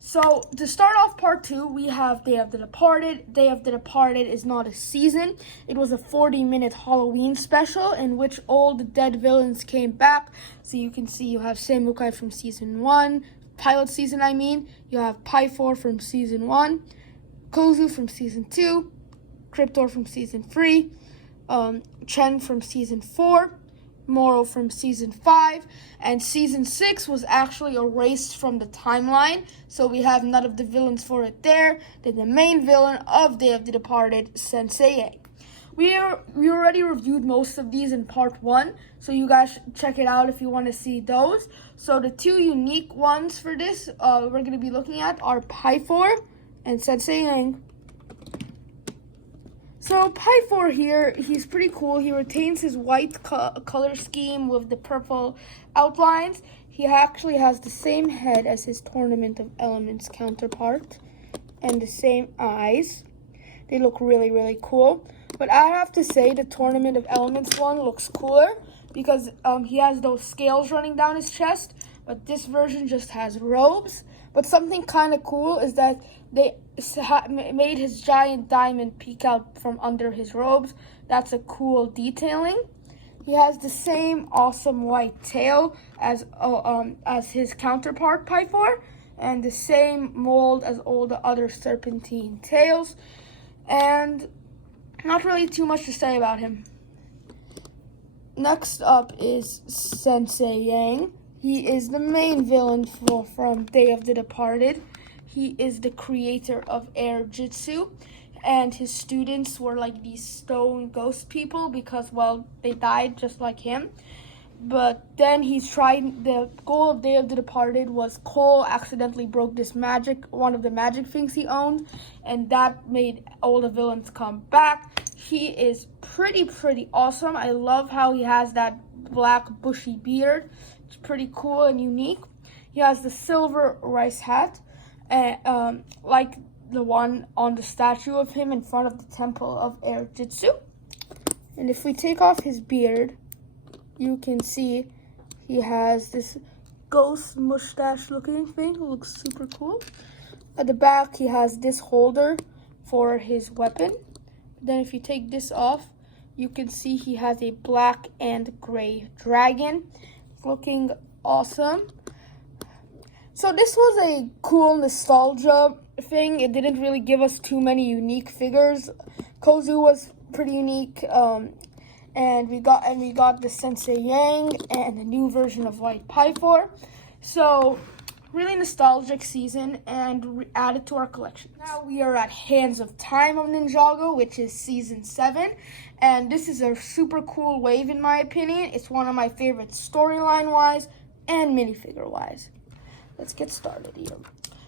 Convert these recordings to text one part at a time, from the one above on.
So to start off part 2, we have Day of the Departed. Day of the Departed is not a season. It was a 40-minute Halloween special in which all the dead villains came back. So you can see you have Samukai from season 1, pilot season I mean. You have Pyfor from season 1, Kozu from season 2, Cryptor from season 3, Chen from season 4, Moro from season 5, and season 6 was actually erased from the timeline, so we have none of the villains for it there. Then the main villain of Day of the Departed, Sensei Yang. We already reviewed most of these in part 1, so you guys should check it out if you want to see those. So the two unique ones for this we're going to be looking at are Pyfor and Sensei Yang. So Pyfor here, he's pretty cool. He retains his white color scheme with the purple outlines. He actually has the same head as his Tournament of Elements counterpart and the same eyes. They look really, really cool. But I have to say the Tournament of Elements one looks cooler because he has those scales running down his chest, but this version just has robes. But something kind of cool is that they made his giant diamond peek out from under his robes. That's a cool detailing. He has the same awesome white tail as his counterpart Pyfor, and the same mold as all the other serpentine tails. And not really too much to say about him. Next up is Sensei Yang. He is the main villain from Day of the Departed. He is the creator of air jutsu, and his students were like these stone ghost people because, well, they died just like him. But then the goal of Day of the Departed was Cole accidentally broke one of the magic things he owned, and that made all the villains come back. He is pretty awesome. I love how he has that black bushy beard. It's pretty cool and unique. He has the silver rice hat, like the one on the statue of him in front of the Temple of Air Jutsu. And if we take off his beard, you can see he has this ghost mustache looking thing. It looks super cool. At the back, he has this holder for his weapon. Then if you take this off, you can see he has a black and gray dragon. Looking awesome. So this was a cool nostalgia thing. It didn't really give us too many unique figures. Kozu was pretty unique. And we got the Sensei Yang and a new version of White Pyfor. So really nostalgic season and added to our collection. Now we are at Hands of Time of Ninjago, which is season 7. And this is a super cool wave in my opinion. It's one of my favorites storyline wise and minifigure wise. Let's get started here.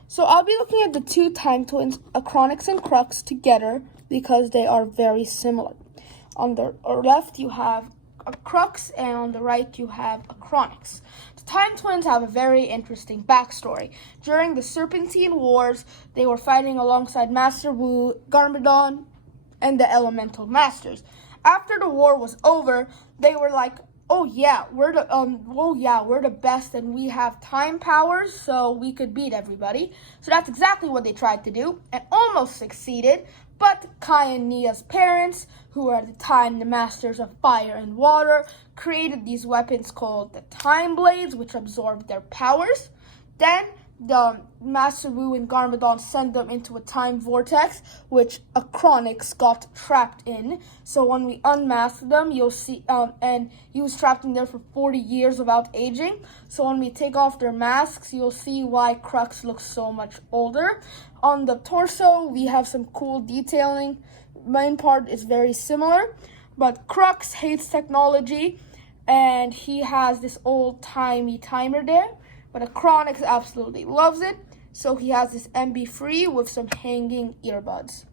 So I'll be looking at the two time twins, Acronix and Crux, together because they are very similar. On the left, you have a Crux, and on the right, you have Acronix. The Time Twins have a very interesting backstory. During the Serpentine Wars, they were fighting alongside Master Wu, Garmadon, and the Elemental Masters. After the war was over, they were like, oh yeah, we're the best, and we have time powers, so we could beat everybody. So that's exactly what they tried to do, and almost succeeded. But Kai and Nia's parents, who were at the time the masters of fire and water, created these weapons called the Time Blades, which absorbed their powers. Then the Master Wu and Garmadon sent them into a time vortex, which Acronix got trapped in. So when we unmask them, you'll see, and he was trapped in there for 40 years without aging. So when we take off their masks, you'll see why Crux looks so much older. On the torso, we have some cool detailing. Main part is very similar, but Crux hates technology, and he has this old-timey timer there. But Acronix absolutely loves it, so he has this MB3 with some hanging earbuds.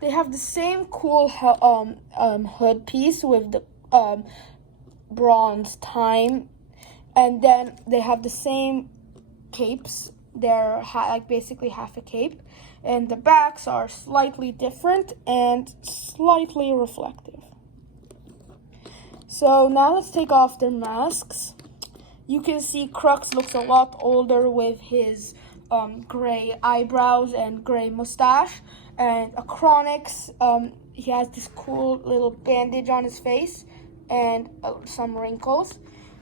They have the same cool hood piece with the bronze time, and then they have the same capes They're like basically half a cape, and the backs are slightly different and slightly reflective. So now let's take off their masks. You can see Crux looks a lot older with his gray eyebrows and gray mustache. And Acronix, he has this cool little bandage on his face and some wrinkles.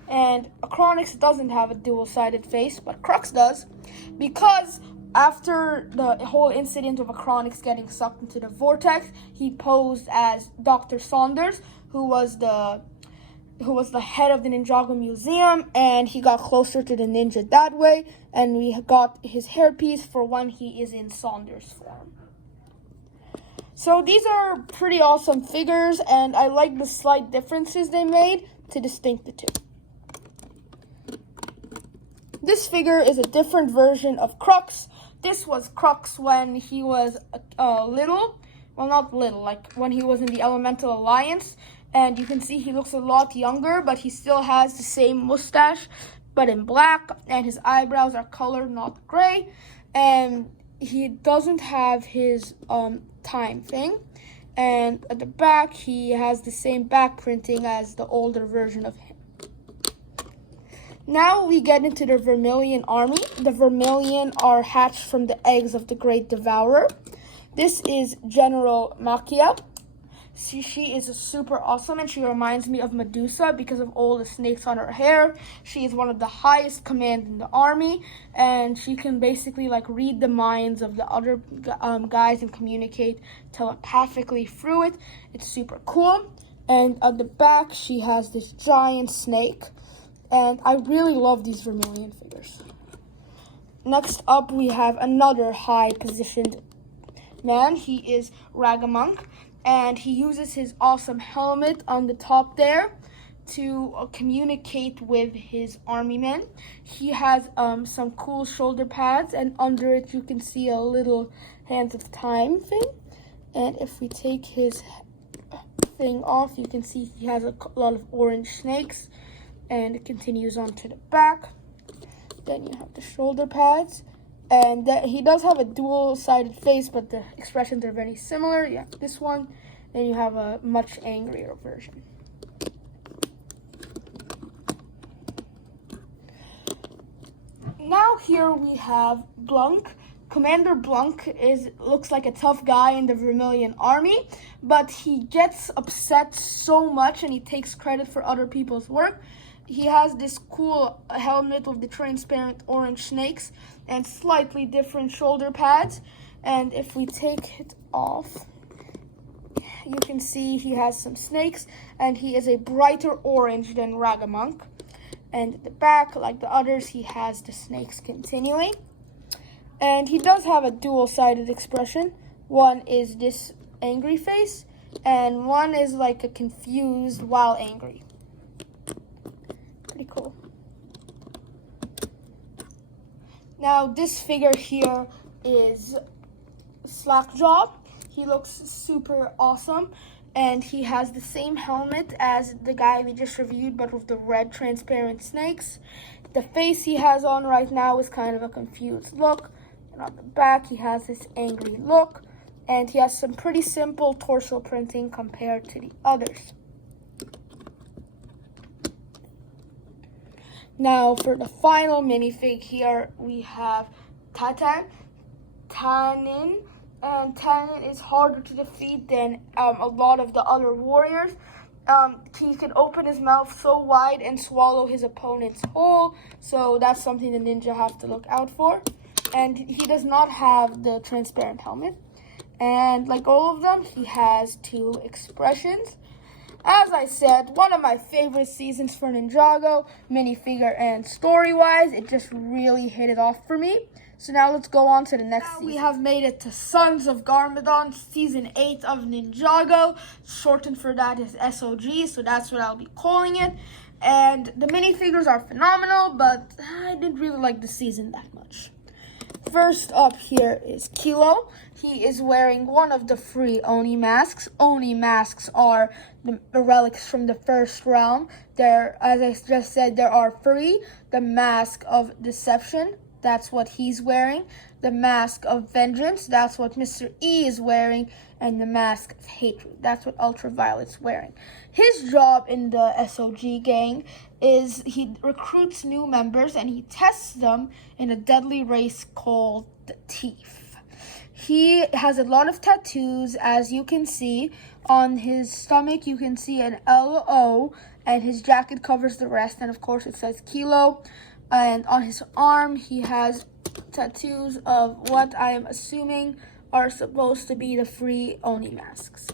And Acronix doesn't have a dual-sided face, but Crux does, because after the whole incident of Acronix getting sucked into the vortex, he posed as Dr. Saunders, who was the head of the Ninjago Museum, and he got closer to the ninja that way, and we got his hairpiece for when he is in Saunders form. So these are pretty awesome figures, and I like the slight differences they made to distinct the two. This figure is a different version of Crux. This was Crux when he was little. Well, not little, like when he was in the Elemental Alliance. And you can see he looks a lot younger, but he still has the same mustache, but in black. And his eyebrows are colored, not gray. And he doesn't have his time thing. And at the back, he has the same back printing as the older version of him. Now we get into the Vermilion army. The Vermilion are hatched from the eggs of the Great Devourer. This is General Makia. She is super awesome, and she reminds me of Medusa because of all the snakes on her hair. She is one of the highest command in the army, and she can basically like read the minds of the other guys and communicate telepathically through it. It's super cool. And at the back, she has this giant snake. And I really love these Vermilion figures. Next up, we have another high-positioned man. He is Ragamunk, and he uses his awesome helmet on the top there to communicate with his army men. He has some cool shoulder pads, and under it you can see a little Hands of Time thing. And if we take his thing off, you can see he has a lot of orange snakes. And it continues on to the back. Then you have the shoulder pads. And he does have a dual-sided face, but the expressions are very similar. You have this one. Then you have a much angrier version. Now here we have Blunk. Commander Blunk looks like a tough guy in the Vermilion army, but he gets upset so much and he takes credit for other people's work. He has this cool helmet with the transparent orange snakes and slightly different shoulder pads. And if we take it off, you can see he has some snakes, and he is a brighter orange than Ragamunk. And at the back, like the others, he has the snakes continuing. And he does have a dual-sided expression. One is this angry face, and one is like a confused while angry. Pretty cool. Now this figure here is Slackjaw. He looks super awesome, and he has the same helmet as the guy we just reviewed, but with the red transparent snakes. The face he has on right now is kind of a confused look, and on the back he has this angry look, and he has some pretty simple torso printing compared to the others. Now, for the final minifig here, we have Tanin. And Tanin is harder to defeat than a lot of the other warriors. He can open his mouth so wide and swallow his opponents whole. So that's something the ninja have to look out for. And he does not have the transparent helmet. And like all of them, he has two expressions. As I said, one of my favorite seasons for Ninjago, minifigure and story-wise. It just really hit it off for me. So now let's go on to the next season. We have made it to Sons of Garmadon, Season 8 of Ninjago. Shortened for that is SOG, so that's what I'll be calling it. And the minifigures are phenomenal, but I didn't really like the season that much. First up here is Kilo. He is wearing one of the free Oni masks. Oni masks are the relics from the first realm. There, as I just said, there are free. The Mask of Deception, That's what he's wearing. The mask of vengeance, that's what Mr. E is wearing. And the mask of hatred, that's what Ultraviolet's wearing. His job in the SOG gang is he recruits new members and he tests them in a deadly race called the Thief. He has a lot of tattoos, as you can see. On his stomach, you can see an LO, and his jacket covers the rest, and of course it says Kilo. And on his arm, he has tattoos of what I am assuming are supposed to be the free Oni masks.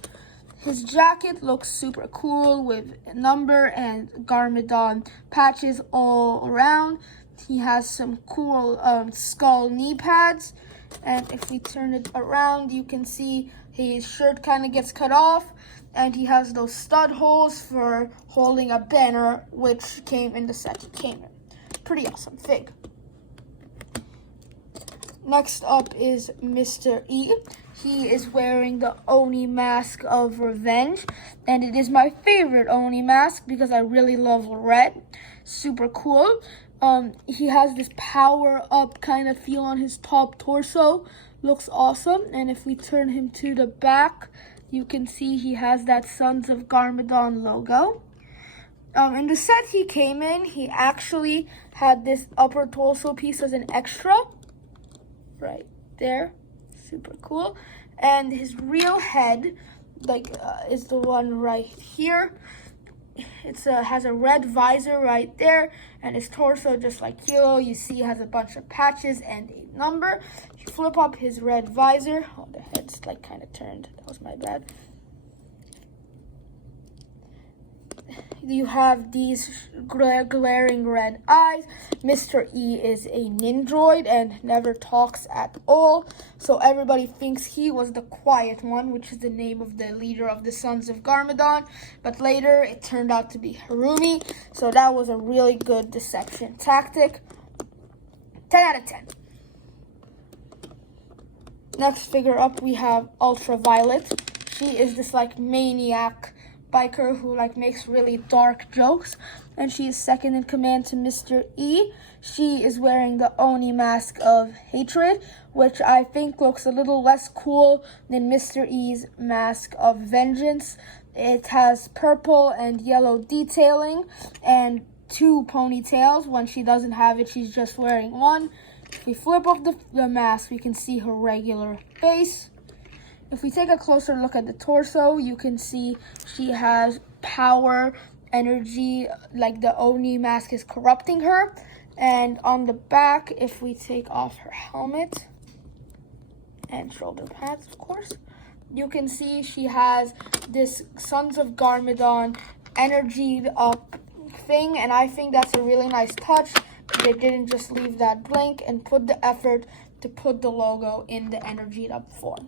His jacket looks super cool with a number and Garmadon patches all around. He has some cool skull knee pads. And if we turn it around, you can see his shirt kind of gets cut off. And he has those stud holes for holding a banner, which came in the set he came in. Pretty awesome fig. Next up is Mr. E. He is wearing the Oni mask of revenge, and it is my favorite Oni mask because I really love red. Super cool. He has this power up kind of feel on his top torso. Looks awesome. And if we turn him to the back, you can see he has that Sons of Garmadon logo. In the set he came in, he actually had this upper torso piece as an extra. Right there. Super cool. And his real head, is the one right here. It has a red visor right there, and his torso, just like Kilo, you see has a bunch of patches and a number. If you flip up his red visor, oh, the head's kind of turned. That was my bad. You have these glaring red eyes. Mr. E is a ninjoid and never talks at all. So everybody thinks he was the quiet one, which is the name of the leader of the Sons of Garmadon. But later it turned out to be Harumi. So that was a really good deception tactic. 10 out of 10. Next figure up, we have Ultraviolet. She is this maniac biker who makes really dark jokes, and she is second in command to Mr. E. She is wearing the Oni mask of hatred, which I think looks a little less cool than Mr. E's mask of vengeance. It has purple and yellow detailing and 2 ponytails. When she doesn't have it, she's just wearing one. If we flip up the mask, we can see her regular face. If we take a closer look at the torso, you can see she has power, energy, like the Oni mask is corrupting her. And on the back, if we take off her helmet and shoulder pads, of course, you can see she has this Sons of Garmadon energied up thing. And I think that's a really nice touch. They didn't just leave that blank and put the effort to put the logo in the energied up form.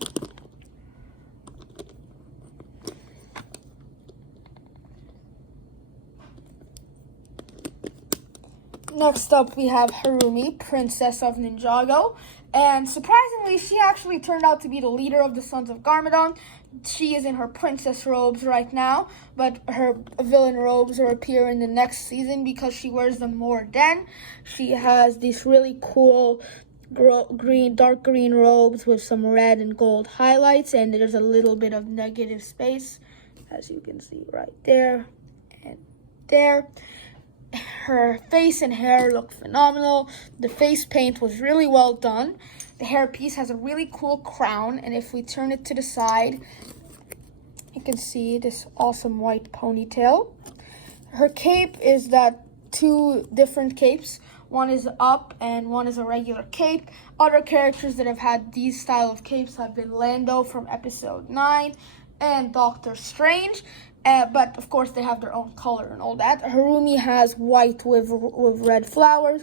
Next up, we have Harumi, Princess of Ninjago. And surprisingly, she actually turned out to be the leader of the Sons of Garmadon. She is in her princess robes right now, but her villain robes will appear in the next season because she wears them more then. She has these really cool dark green robes with some red and gold highlights, and there's a little bit of negative space, as you can see right there and there. Her face and hair look phenomenal. The face paint was really well done. The hairpiece has a really cool crown, and if we turn it to the side, you can see this awesome white ponytail. Her cape is that 2 different capes. One is up and one is a regular cape. Other characters that have had these style of capes have been Lando from episode 9 and Doctor Strange. But of course they have their own color and all that. Harumi has white with red flowers.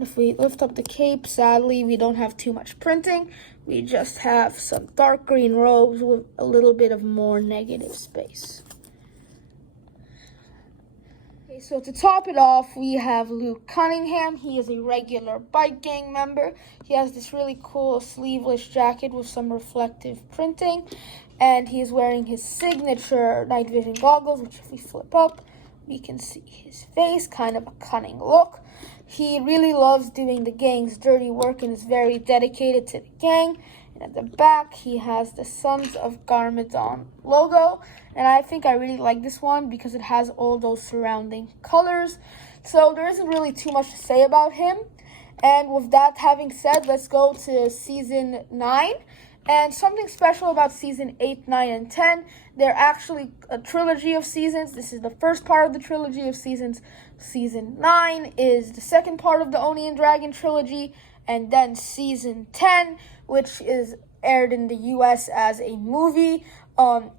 If we lift up the cape, sadly we don't have too much printing. We just have some dark green robes with a little bit of more negative space. Okay, so to top it off, we have Luke Cunningham. He is a regular bike gang member. He has this really cool sleeveless jacket with some reflective printing. And he is wearing his signature night vision goggles, which if we flip up, We can see his face, kind of a cunning look. He really loves doing the gang's dirty work and is very dedicated to the gang. And at the back, he has the Sons of Garmadon logo. And I think I really like this one because it has all those surrounding colors. So there isn't really too much to say about him. And with that having said, let's go to Season 9. And something special about Season 8, 9, and 10, they're actually a trilogy of seasons. This is the first part of the trilogy of seasons. Season 9 is the second part of the Oni and Dragon trilogy. And then Season 10, which is aired in the US as a movie,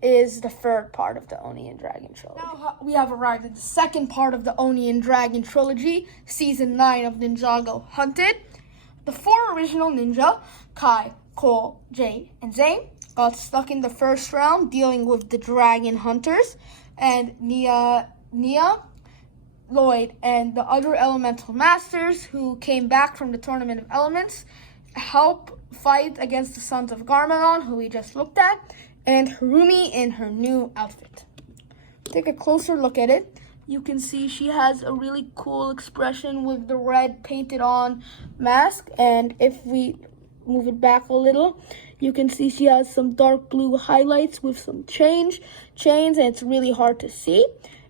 is the third part of the Oni and Dragon trilogy. Now we have arrived at the second part of the Oni and Dragon trilogy, Season 9 of Ninjago Hunted. The four original ninja, Kai, Cole, Jade, and Zane, got stuck in the first round dealing with the Dragon Hunters, and Nia, Lloyd, and the other Elemental Masters who came back from the Tournament of Elements help fight against the Sons of Garmadon, who we just looked at, and Harumi in her new outfit. Take a closer look at it. You can see she has a really cool expression with the red painted on mask, and if we move it back a little, you can see she has some dark blue highlights with some chains, and it's really hard to see.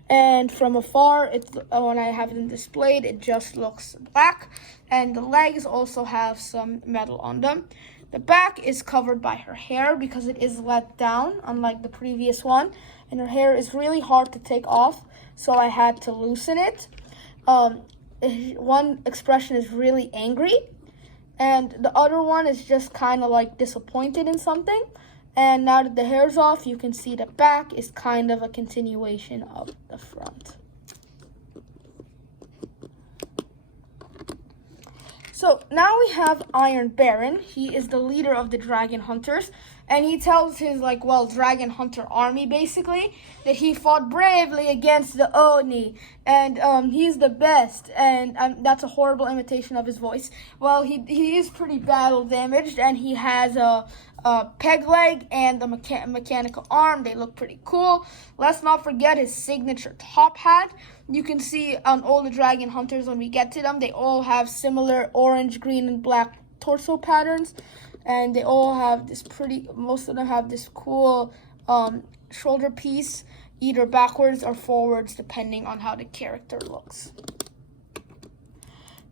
And from afar, when I have them displayed, it just looks black. And the legs also have some metal on them. The back is covered by her hair because it is let down, unlike the previous one. And her hair is really hard to take off, so I had to loosen it. One expression is really angry, and the other one is just kind of like disappointed in something. And now that the hair's off, you can see the back is kind of a continuation of the front. So now we have Iron Baron. He is the leader of the Dragon Hunters. And he tells his, Dragon Hunter army, basically, that he fought bravely against the Oni. And he's the best. And that's a horrible imitation of his voice. Well, he is pretty battle damaged, and he has a peg leg and a mechanical arm. They look pretty cool. Let's not forget his signature top hat. You can see on all the Dragon Hunters when we get to them, they all have similar orange, green, and black torso patterns. And they all have most of them have this cool shoulder piece, either backwards or forwards, depending on how the character looks.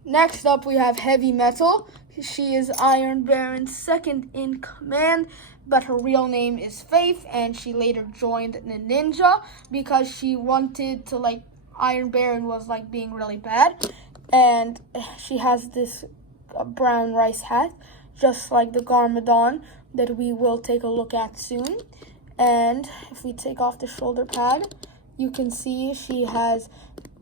Next up, we have Heavy Metal. She is Iron Baron's second in command, but her real name is Faith, and she later joined the Ninja because she wanted to, Iron Baron was, being really bad. And she has this brown rice hat, just like the Garmadon that we will take a look at soon. And if we take off the shoulder pad, you can see she has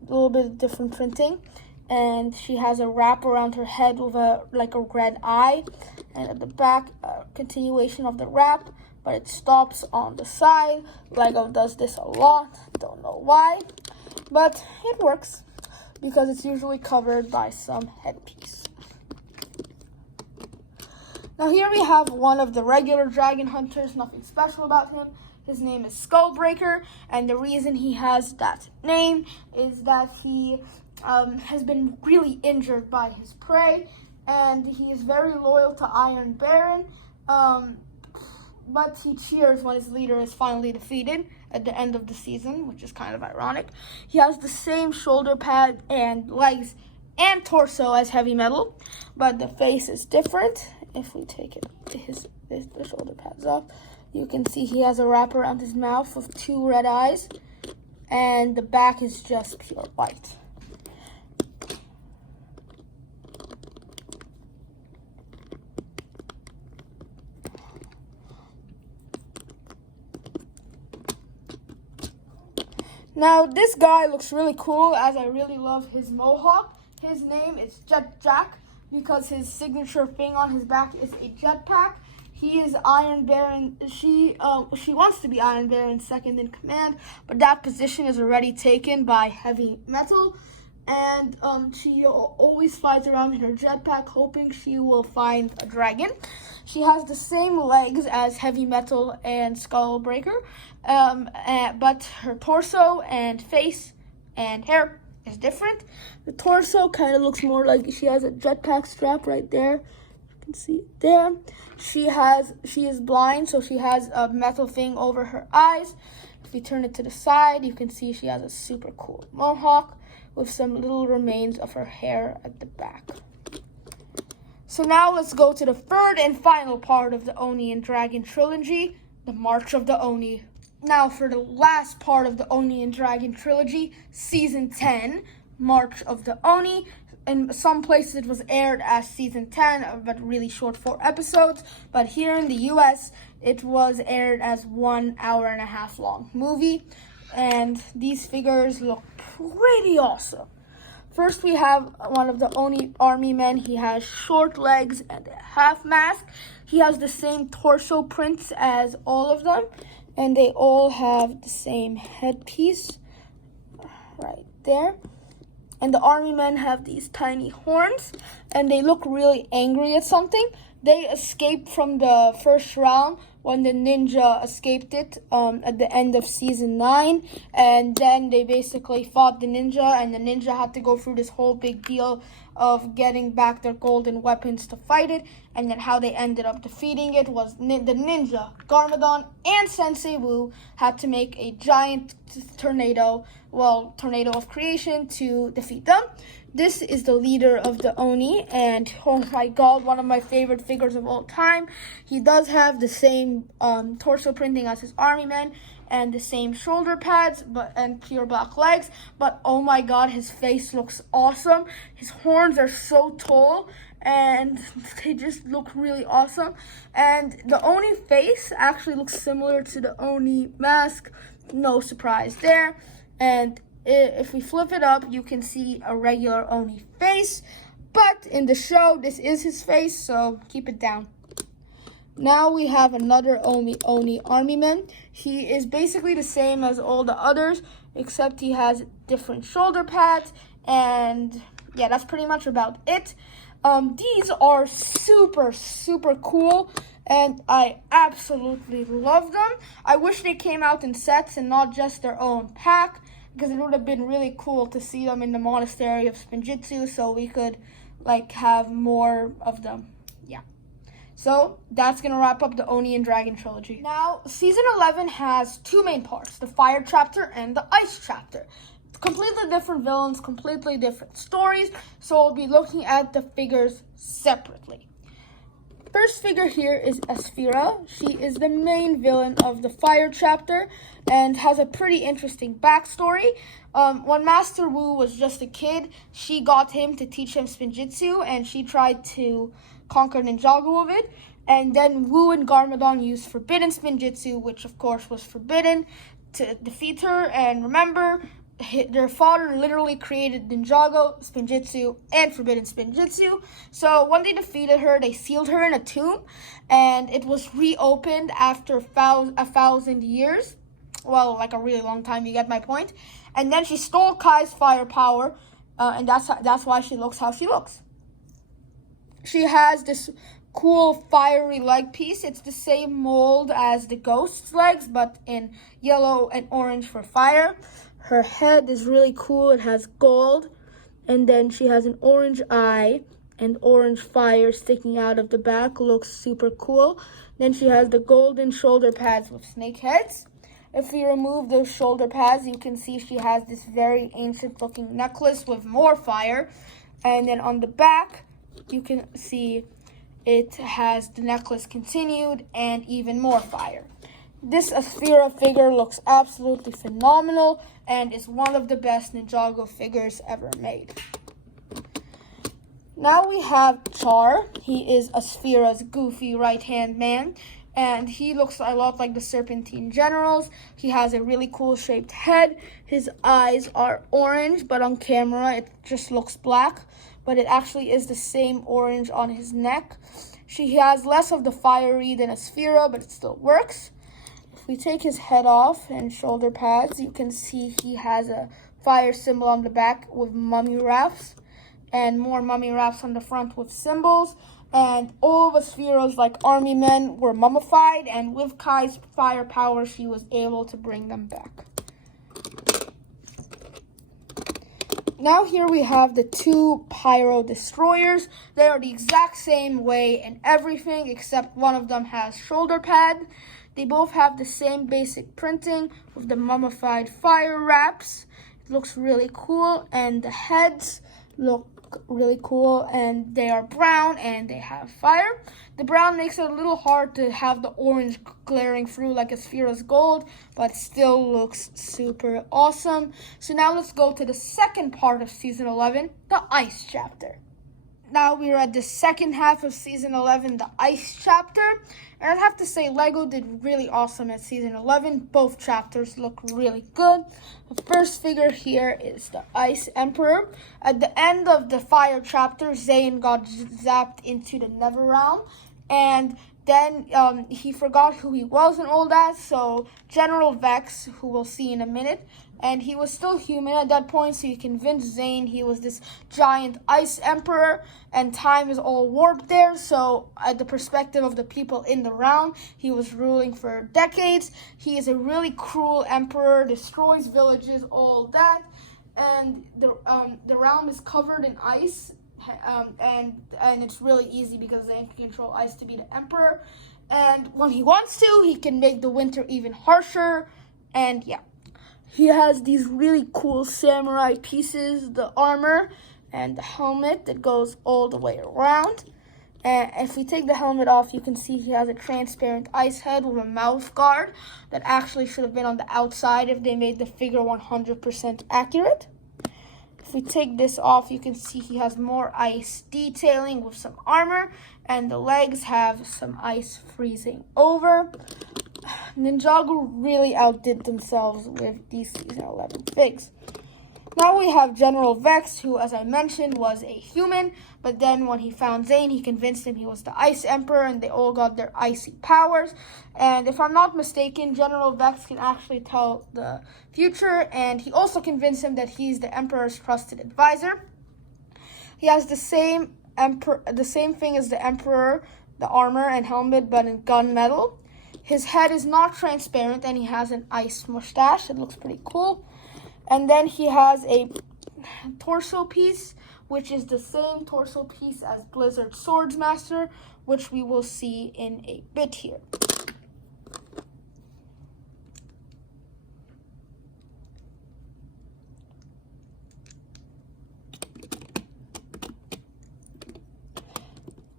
a little bit of different printing. And she has a wrap around her head with a red eye. And at the back, a continuation of the wrap, but it stops on the side. Lego does this a lot, don't know why. But it works because it's usually covered by some headpiece. Now here we have one of the regular Dragon Hunters, nothing special about him. His name is Skullbreaker, and the reason he has that name is that he has been really injured by his prey, and he is very loyal to Iron Baron, but he cheers when his leader is finally defeated at the end of the season, which is kind of ironic. He has the same shoulder pad and legs and torso as Heavy Metal, but the face is different. If we take the shoulder pads off, you can see he has a wrap around his mouth with two red eyes, and the back is just pure white. Now, this guy looks really cool, as I really love his mohawk. His name is Jet Jack, because his signature thing on his back is a jetpack. He is Iron Baron. She wants to be Iron Baron's second in command, but that position is already taken by Heavy Metal. And she always flies around in her jetpack, hoping she will find a dragon. She has the same legs as Heavy Metal and Skullbreaker, but her torso and face and hair is different. The torso kind of looks more like she has a jetpack strap right there. You can see it there. She is blind, so she has a metal thing over her eyes. If you turn it to the side, you can see she has a super cool mohawk with some little remains of her hair at the back. So now let's go to the third and final part of the Oni and Dragon trilogy, the March of the Oni. Now for the last part of the Oni and Dragon trilogy, Season 10, March of the Oni. In some places it was aired as Season 10, but really short, 4 episodes. But here in the US, it was aired as 1 hour and a half long movie. And these figures look pretty awesome. First, we have one of the Oni army men. He has short legs and a half mask. He has the same torso prints as all of them, and they all have the same headpiece right there. And the army men have these tiny horns, and they look really angry at something. They escaped from the first round when the ninja escaped it at the end of season 9. And then they basically fought the ninja, and the ninja had to go through this whole big deal of getting back their golden weapons to fight it. And then how they ended up defeating it was the ninja, Garmadon, and Sensei Wu had to make a giant tornado of creation to defeat them. This is the leader of the Oni, and oh my god, one of my favorite figures of all time. He does have the same torso printing as his army men and the same shoulder pads and pure black legs, but oh my god, his face looks awesome. His horns are so tall and they just look really awesome. And the Oni face actually looks similar to the Oni mask. No surprise there. And if we flip it up, you can see a regular Oni face. But in the show, this is his face, so keep it down. Now we have another Oni army man. He is basically the same as all the others, except he has different shoulder pads. And yeah, that's pretty much about it. These are super, super cool, and I absolutely love them. I wish they came out in sets and not just their own pack, because it would have been really cool to see them in the monastery of Spinjitzu, so we could have more of them. Yeah. So that's gonna wrap up the Oni and Dragon trilogy. Now, season 11 has 2 main parts: the Fire chapter and the Ice chapter. Completely different villains, completely different stories, so we'll be looking at the figures separately. First figure here is Asphira. She is the main villain of the Fire chapter and has a pretty interesting backstory. When Master Wu was just a kid, she got him to teach him Spinjitzu, and she tried to conquer Ninjago with it. And then Wu and Garmadon used Forbidden Spinjitzu, which of course was forbidden, to defeat her. And remember, their father literally created Ninjago, Spinjitzu, and Forbidden Spinjitzu. So when they defeated her, they sealed her in a tomb, and it was reopened after 1,000 years. Well, a really long time, you get my point. And then she stole Kai's fire power, and that's why she looks how she looks. She has this cool fiery leg piece. It's the same mold as the Ghost's legs, but in yellow and orange for fire. Her head is really cool. It has gold, and then she has an orange eye and orange fire sticking out of the back. Looks super cool. Then she has the golden shoulder pads with snake heads. If we remove those shoulder pads, you can see she has this very ancient looking necklace with more fire. And then on the back, you can see it has the necklace continued and even more fire. This Asphira figure looks absolutely phenomenal and is one of the best Ninjago figures ever made. Now we have Char. He is Asphira's goofy right-hand man, and he looks a lot like the Serpentine Generals. He has a really cool shaped head. His eyes are orange, but on camera it just looks black, but it actually is the same orange on his neck. He has less of the fiery than Asphira, but it still works. If we take his head off and shoulder pads, you can see he has a fire symbol on the back with mummy wraps, and more mummy wraps on the front with symbols. And all of Asphira's army men were mummified, and with Kai's fire power, she was able to bring them back. Now here we have the two Pyro Destroyers. They are the exact same way in everything except one of them has shoulder pad. They both have the same basic printing with the mummified fire wraps. It looks really cool, and the heads look really cool, and they are brown and they have fire. The brown makes it a little hard to have the orange glaring through like a Sphera's gold, but still looks super awesome. So now let's go to the second part of season 11, the ice chapter. Now we're at the second half of season 11, the ice chapter. And I'd have to say LEGO did really awesome at season 11. Both chapters look really good. The first figure here is the Ice Emperor. At the end of the fire chapter, Zane got zapped into the Nether Realm. And then he forgot who he was and all that. So General Vex, who we'll see in a minute, and he was still human at that point, so he convinced Zane he was this giant ice emperor, and time is all warped there. So at the perspective of the people in the realm, he was ruling for decades. He is a really cruel emperor, destroys villages, all that, and the realm is covered in ice, and it's really easy because Zane can control ice to be the emperor. And when he wants to, he can make the winter even harsher, and yeah. He has these really cool samurai pieces, the armor and the helmet that goes all the way around. And if we take the helmet off, you can see he has a transparent ice head with a mouth guard that actually should have been on the outside if they made the figure 100% accurate. If we take this off, you can see he has more ice detailing with some armor, and the legs have some ice freezing over. Ninjago really outdid themselves with these season 11 figs. Now we have General Vex, who, as I mentioned, was a human, but then when he found Zane, he convinced him he was the Ice Emperor, and they all got their icy powers. And if I'm not mistaken, General Vex can actually tell the future, and he also convinced him that he's the Emperor's trusted advisor. He has the same thing as the Emperor, the armor and helmet, but in gunmetal. His head is not transparent, and he has an ice mustache. It looks pretty cool. And then he has a torso piece, which is the same torso piece as Blizzard Swordsmaster, which we will see in a bit here.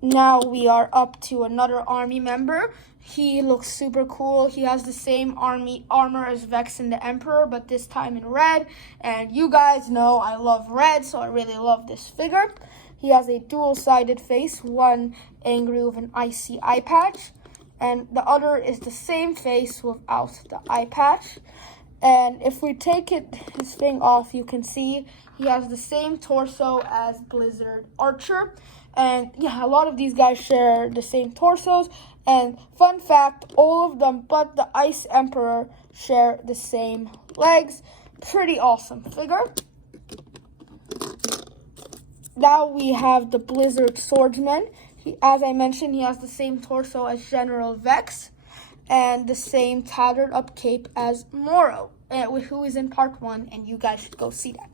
Now we are up to another army member. He looks super cool. He has the same armor as Vex and the Emperor, but this time in red. And you guys know I love red, so I really love this figure. He has a dual-sided face, one angry with an icy eye patch, and the other is the same face without the eye patch. And if we take his thing off, you can see he has the same torso as Blizzard Archer. And yeah, a lot of these guys share the same torsos. And fun fact, all of them but the Ice Emperor share the same legs. Pretty awesome figure. Now we have the Blizzard Swordsman. As I mentioned, he has the same torso as General Vex and the same tattered up cape as Moro, who is in part 1, and you guys should go see that.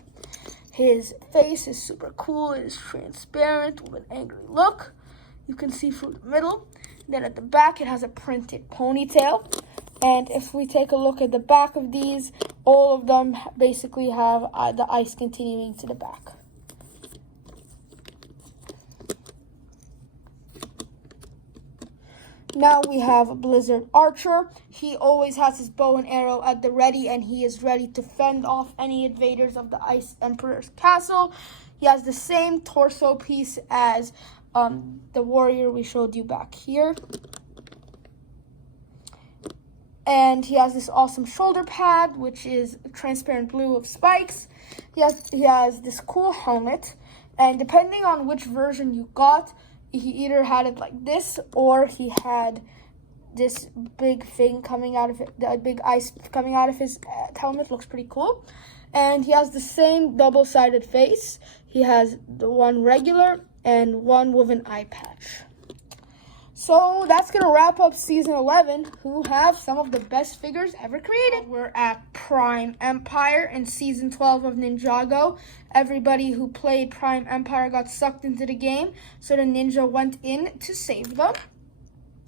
His face is super cool. It is transparent with an angry look. You can see through the middle. Then at the back, it has a printed ponytail. And if we take a look at the back of these, all of them basically have the ice continuing to the back. Now we have Blizzard Archer. He always has his bow and arrow at the ready, and he is ready to fend off any invaders of the Ice Emperor's castle. He has the same torso piece as the warrior we showed you back here. And he has this awesome shoulder pad, which is transparent blue with spikes. He has this cool helmet, and depending on which version you got, he either had it like this, or he had this big thing coming out of it, the big ice coming out of his helmet. Looks pretty cool. And he has the same double-sided face. He has the one regular and one with an eye patch. So that's going to wrap up Season 11, who have some of the best figures ever created. We're at Prime Empire in Season 12 of Ninjago. Everybody who played Prime Empire got sucked into the game, so the ninja went in to save them.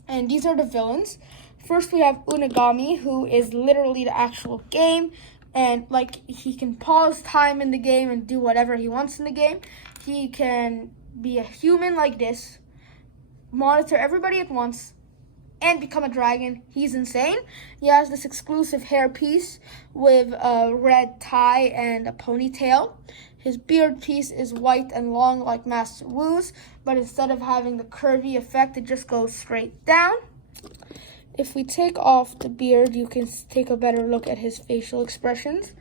And these are the villains. First, we have Unagami, who is literally the actual game. And, like, he can pause time in the game and do whatever he wants in the game. He can be a human like this, monitor everybody at once, and become a dragon. He's insane. He has this exclusive hairpiece with a red tie and a ponytail. His beard piece is white and long like Master Wu's, but instead of having the curvy effect, it just goes straight down. If we take off the beard, you can take a better look at his facial expressions.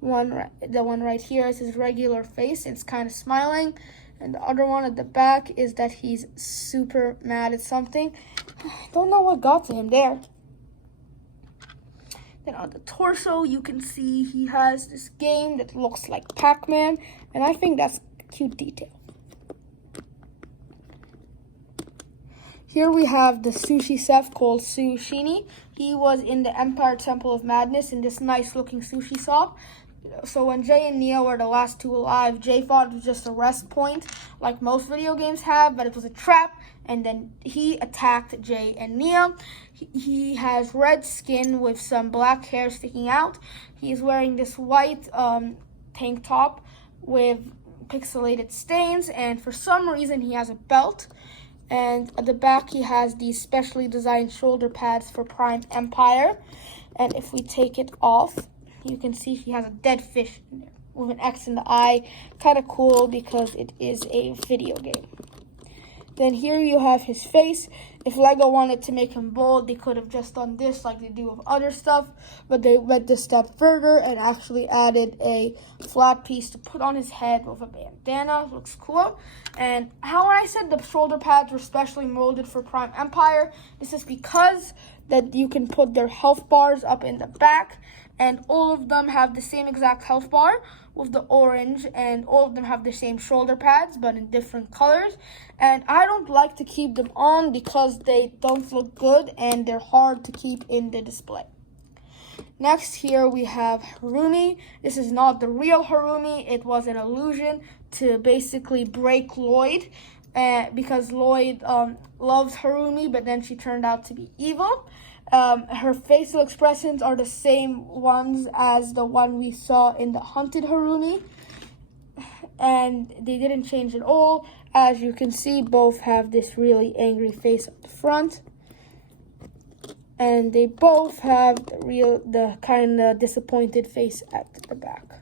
The one right here is his regular face. It's kind of smiling. And the other one at the back is that he's super mad at something. I don't know what got to him there. Then on the torso, you can see he has this game that looks like Pac-Man. And I think that's a cute detail. Here we have the sushi chef called Sushini. He was in the Empire Temple of Madness in this nice looking sushi shop. So when Jay and Neo were the last two alive, Jay thought it was just a rest point like most video games have, but it was a trap, and then he attacked Jay and Neo. He has red skin with some black hair sticking out. He's wearing this white tank top with pixelated stains, and for some reason he has a belt. And at the back, he has these specially designed shoulder pads for Prime Empire. And if we take it off, you can see he has a dead fish in there with an X in the eye. Kind of cool because it is a video game. Then here you have his face. If LEGO wanted to make him bold, they could have just done this like they do with other stuff. But they went a step further and actually added a flat piece to put on his head with a bandana. Looks cool. And how I said the shoulder pads were specially molded for Prime Empire, this is because that you can put their health bars up in the back. And all of them have the same exact health bar with the orange, and all of them have the same shoulder pads but in different colors. And I don't like to keep them on because they don't look good and they're hard to keep in the display. Next, here we have Harumi. This is not the real Harumi. It was an illusion to basically break Lloyd because Lloyd loves Harumi, but then she turned out to be evil. Her facial expressions are the same ones as the one we saw in the Hunted Harumi, and they didn't change at all. As you can see, both have this really angry face up the front, and they both have the kind of disappointed face at the back.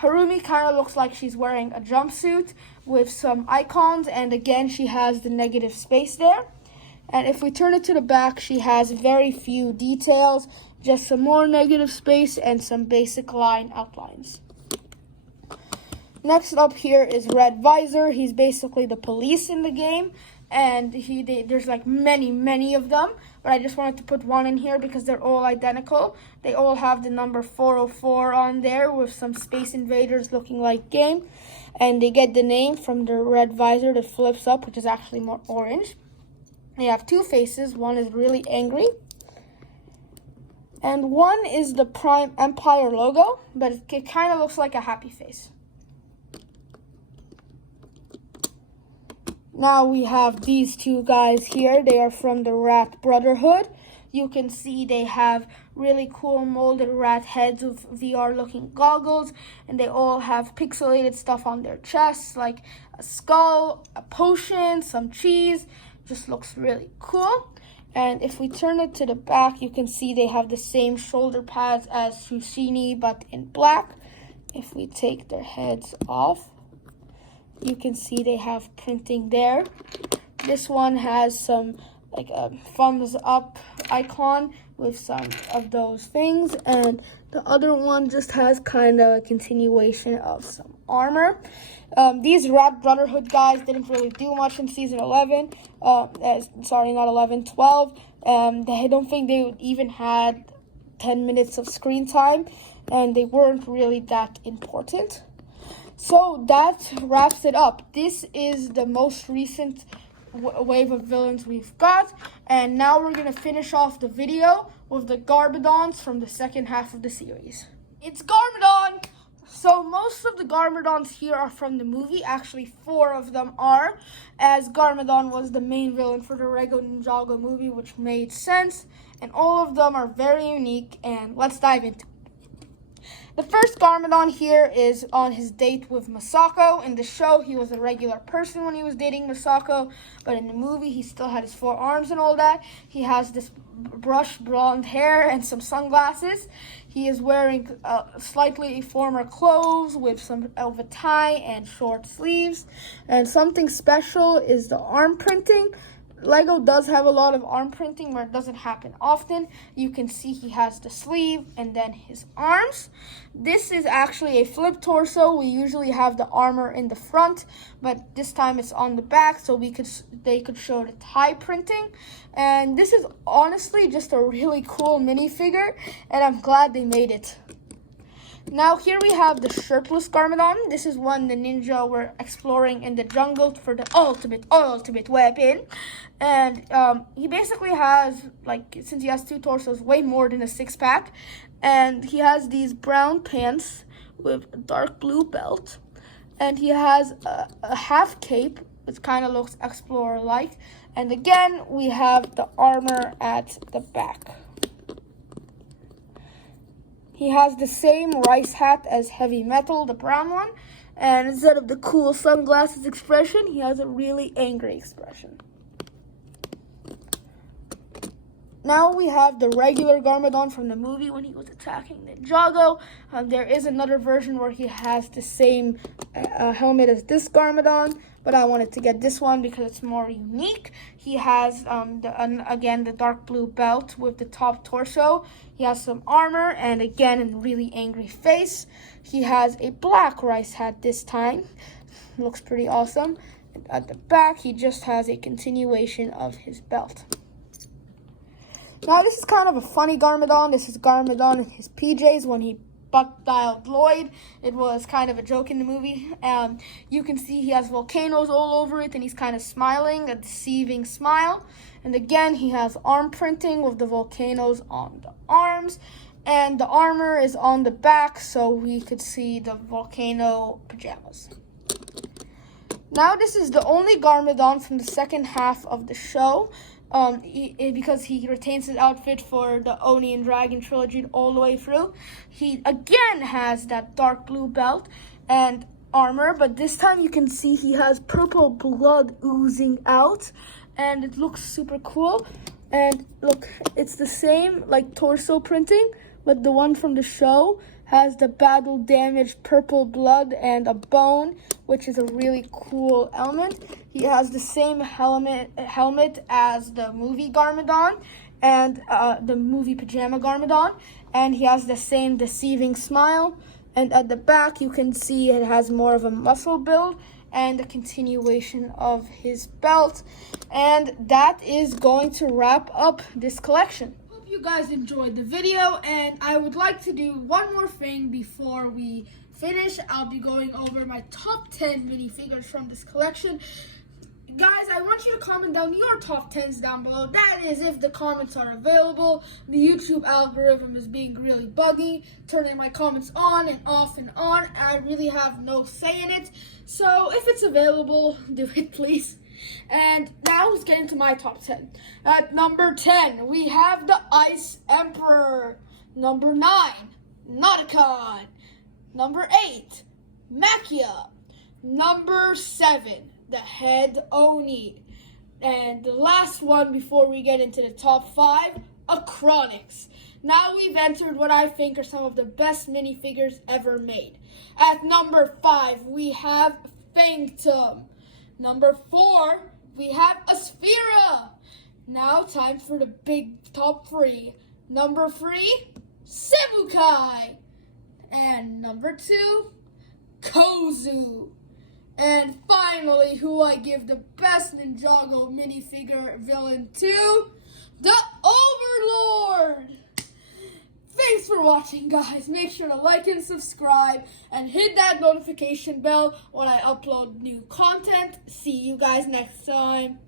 Harumi kind of looks like she's wearing a jumpsuit with some icons, and again, she has the negative space there. And if we turn it to the back, she has very few details, just some more negative space and some basic line outlines. Next up here is Red Visor. He's basically the police in the game, and there's like many of them, but I just wanted to put one in here because they're all identical. They all have the number 404 on there with some Space Invaders looking like game, and they get the name from the red visor that flips up, which is actually more orange. They have two faces. One is really angry, and one is the Prime Empire logo, but it kind of looks like a happy face. Now we have these two guys here. They are from the Rat Brotherhood. You can see they have really cool molded rat heads with VR looking goggles, and they all have pixelated stuff on their chests like a skull, a potion, some cheese. Just looks really cool. And if we turn it to the back, you can see they have the same shoulder pads as Sushini but in black. If we take their heads off, you can see they have printing there. This one has some like a thumbs up icon with some of those things, and the other one just has kind of a continuation of some armor. These Rat Brotherhood guys didn't really do much in season 11. 12. I don't think they even had 10 minutes of screen time, and they weren't really that important. So that wraps it up. This is the most recent wave of villains we've got. And now we're going to finish off the video with the Garbodons from the second half of the series. It's Garbodon! So most of the Garbodons here are from the movie. Actually, 4 of them are, as Garbodon was the main villain for the Lego Ninjago movie, which made sense. And all of them are very unique, and let's dive into it. The first Garbodon here is on his date with Masako. In the show, he was a regular person when he was dating Masako, but in the movie, he still had his 4 arms and all that. He has this brushed blonde hair and some sunglasses. He is wearing slightly former clothes with some of a tie and short sleeves. And something special is the arm printing. Lego does have a lot of arm printing where it doesn't happen often. You can see he has the sleeve and then his arms. This is actually a flip torso. We usually have the armor in the front, but this time it's on the back so they could show the tie printing. And this is honestly just a really cool minifigure, and I'm glad they made it. Now here we have the shirtless Garbodon. This is one the ninja were exploring in the jungle for the ultimate weapon. And he basically has, since he has 2 torsos, way more than a 6-pack. And he has these brown pants with a dark blue belt. And he has a half cape, which kind of looks explorer-like. And again, we have the armor at the back. He has the same rice hat as Heavy Metal, the brown one. And instead of the cool sunglasses expression, he has a really angry expression. Now we have the regular Garbodon from the movie when he was attacking Ninjago. There is another version where he has the same helmet as this Garbodon, but I wanted to get this one because it's more unique. He has, again, the dark blue belt with the top torso. He has some armor and, again, a really angry face. He has a black rice hat this time. Looks pretty awesome. And at the back, he just has a continuation of his belt. Now, this is kind of a funny Garbodon. This is Garbodon in his PJs when he butt-dialed Lloyd. It was kind of a joke in the movie. You can see he has volcanoes all over it, and he's kind of smiling, a deceiving smile. And again, he has arm printing with the volcanoes on the arms. And the armor is on the back, so we could see the volcano pajamas. Now, this is the only Garbodon from the second half of the show. Because he retains his outfit for the Oni and Dragon trilogy all the way through. He again has that dark blue belt and armor, but this time you can see he has purple blood oozing out, and it looks super cool. And look, it's the same torso printing, but the one from the show has the battle damaged purple blood and a bone, which is a really cool element. He has the same helmet as the movie Garbodon and the movie pajama Garbodon, and he has the same deceiving smile. And at the back, you can see it has more of a muscle build and a continuation of his belt. And that is going to wrap up this collection. You guys enjoyed the video, and I would like to do one more thing before we finish. I'll be going over my top 10 minifigures from this collection. Guys, I want you to comment down your top 10s down below. That is if the comments are available. The YouTube algorithm is being really buggy, turning my comments on and off and on. I really have no say in it. So if it's available, do it please. And now let's get into my top 10. At number 10, we have the Ice Emperor. Number 9, Nauticon. Number 8, Machia. Number 7, the Head Oni. And the last one before we get into the top 5, Acronix. Now we've entered what I think are some of the best minifigures ever made. At number 5, we have Phantom. Number 4, we have Asphera. Now time for the big top 3. Number 3, Sebukai. And number 2, Kozu. And finally, who I give the best Ninjago minifigure villain to, the Overlord. Thanks for watching, guys. Make sure to like and subscribe and hit that notification bell when I upload new content. See you guys next time.